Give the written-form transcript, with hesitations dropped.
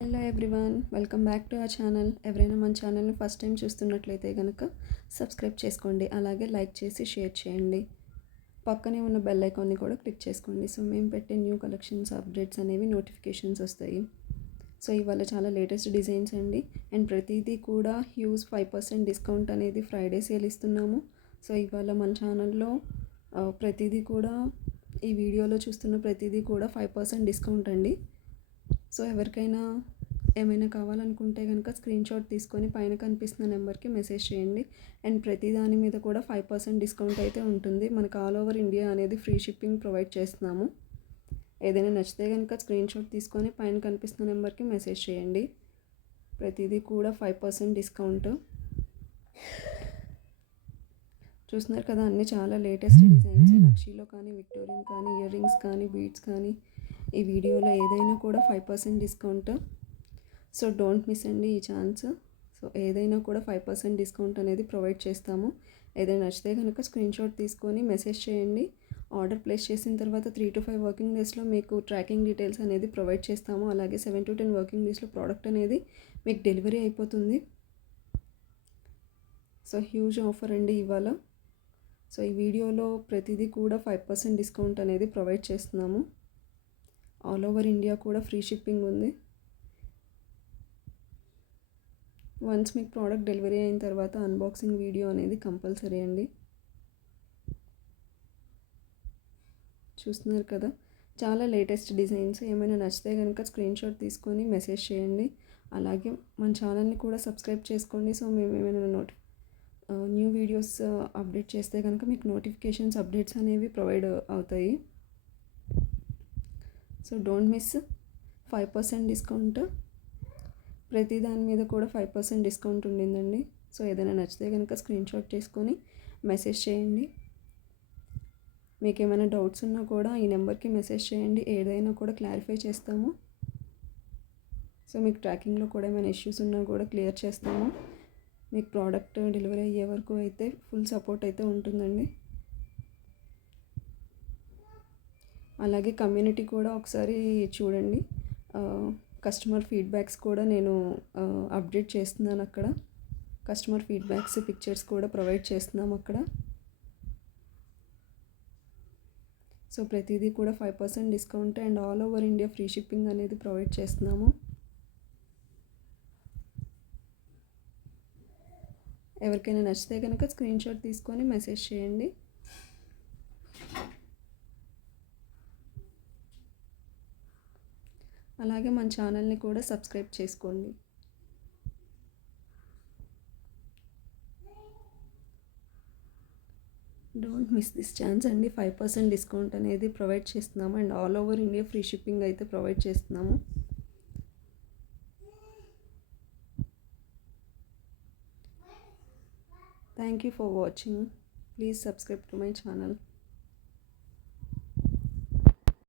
Hello everyone, welcome back to our channel. ఎవరైనా మన ఛానల్ని ఫస్ట్ టైం చూస్తున్నట్లయితే కనుక సబ్స్క్రైబ్ చేసుకోండి, అలాగే లైక్ చేసి షేర్ చేయండి. పక్కనే ఉన్న బెల్ ఐకాన్ని కూడా క్లిక్ చేసుకోండి. సో మేము పెట్టే న్యూ కలెక్షన్స్ అప్డేట్స్ అనేవి నోటిఫికేషన్స్ వస్తాయి. సో ఇవాళ చాలా లేటెస్ట్ డిజైన్స్ అండి. అండ్ ప్రతిదీ కూడా హ్యూజ్ 5% డిస్కౌంట్ అనేది ఫ్రైడే సేల్ ఇస్తున్నాము. సో ఇవాళ మన ఛానల్లో ప్రతిదీ కూడా ఈ వీడియోలో చూస్తున్న ప్రతిదీ కూడా 5% డిస్కౌంట్ అండి. సో ఎవరికైనా ఏమైనా కావాలనుకుంటే కనుక స్క్రీన్షాట్ తీసుకొని పైన కనిపిస్తున్న నెంబర్కి మెసేజ్ చేయండి. అండ్ ప్రతి దాని మీద కూడా 5% డిస్కౌంట్ అయితే ఉంటుంది. మనకు ఆల్ ఓవర్ ఇండియా అనేది ఫ్రీ షిప్పింగ్ ప్రొవైడ్ చేస్తున్నాము. ఏదైనా నచ్చితే కనుక స్క్రీన్షాట్ తీసుకొని పైన కనిపిస్తున్న నెంబర్కి మెసేజ్ చేయండి. ప్రతిదీ కూడా 5% డిస్కౌంట్. చూస్తున్నారు కదా, అన్నీ చాలా లేటెస్ట్ డిజైన్స్. నక్షీలో కానీ, విక్టోరియన్ కానీ, ఇయర్ రింగ్స్ కానీ, బీడ్స్ కానీ, ఈ వీడియోలో ఏదైనా కూడా 5% డిస్కౌంట్. సో డోంట్ మిస్ అండి ఈ ఛాన్స్. సో ఏదైనా కూడా 5% డిస్కౌంట్ అనేది ప్రొవైడ్ చేస్తాము. ఏదైనా నచ్చితే కనుక స్క్రీన్షాట్ తీసుకొని మెసేజ్ చేయండి. ఆర్డర్ ప్లేస్ చేసిన తర్వాత 3 to 5 వర్కింగ్ డేస్లో మీకు ట్రాకింగ్ డీటెయిల్స్ అనేది ప్రొవైడ్ చేస్తాము. అలాగే 7 to 10 వర్కింగ్ డేస్లో ప్రోడక్ట్ అనేది మీకు డెలివరీ అయిపోతుంది. సో హ్యూజ్ ఆఫర్ అండి ఇవాళ. సో ఈ వీడియోలో ప్రతిదీ కూడా 5% డిస్కౌంట్ అనేది ప్రొవైడ్ చేస్తున్నాము. ఆల్ ఓవర్ ఇండియా కూడా ఫ్రీ షిప్పింగ్ ఉంది. వన్స్ మీకు ప్రోడక్ట్ డెలివరీ అయిన తర్వాత అన్బాక్సింగ్ వీడియో అనేది కంపల్సరీ అండి. చూస్తున్నారు కదా, చాలా లేటెస్ట్ డిజైన్స్. ఏమైనా నచ్చితే కనుక స్క్రీన్షాట్ తీసుకొని మెసేజ్ చేయండి. అలాగే మన ఛానల్ని కూడా సబ్స్క్రైబ్ చేసుకోండి. సో మేము ఏమైనా న్యూ వీడియోస్ అప్డేట్ చేస్తే కనుక మీకు నోటిఫికేషన్స్ అప్డేట్స్ అనేవి ప్రొవైడ్ అవుతాయి. So don't miss 5% discount. ప్రతి దాని మీద కూడా 5% డిస్కౌంట్ ఉండిందండి. సో ఏదైనా నచ్చితే కనుక స్క్రీన్షాట్ చేసుకొని మెసేజ్ చేయండి. మీకు ఏమైనా డౌట్స్ ఉన్నా కూడా ఈ నెంబర్కి మెసేజ్ చేయండి. ఏదైనా కూడా క్లారిఫై చేస్తాము. సో మీకు ట్రాకింగ్లో కూడా ఏమైనా ఇష్యూస్ ఉన్నా కూడా క్లియర్ చేస్తాము. మీకు ప్రోడక్ట్ డెలివరీ అయ్యే వరకు అయితే ఫుల్ సపోర్ట్ అయితే ఉంటుందండి. అలాగే కమ్యూనిటీ కూడా ఒకసారి చూడండి. కస్టమర్ ఫీడ్బ్యాక్స్ కూడా నేను అప్డేట్ చేస్తున్నాను అక్కడ. కస్టమర్ ఫీడ్బ్యాక్స్ పిక్చర్స్ కూడా ప్రొవైడ్ చేస్తున్నాము అక్కడ. సో ప్రతిదీ కూడా 5% discount and all over India free shipping అనేది ప్రొవైడ్ చేస్తున్నాము. ఎవరికైనా నచ్చితే కనుక స్క్రీన్షాట్ తీసుకొని మెసేజ్ చేయండి. అలాగే మన ఛానల్ని కూడా సబ్స్క్రైబ్ చేసుకోండి. డోంట్ మిస్ దిస్ ఛాన్స్ అండి. 5% డిస్కౌంట్ అనేది ప్రొవైడ్ చేస్తున్నాము and all over India free shipping అయితే ప్రొవైడ్ చేస్తున్నాము. Thank you for watching. Please subscribe to my channel.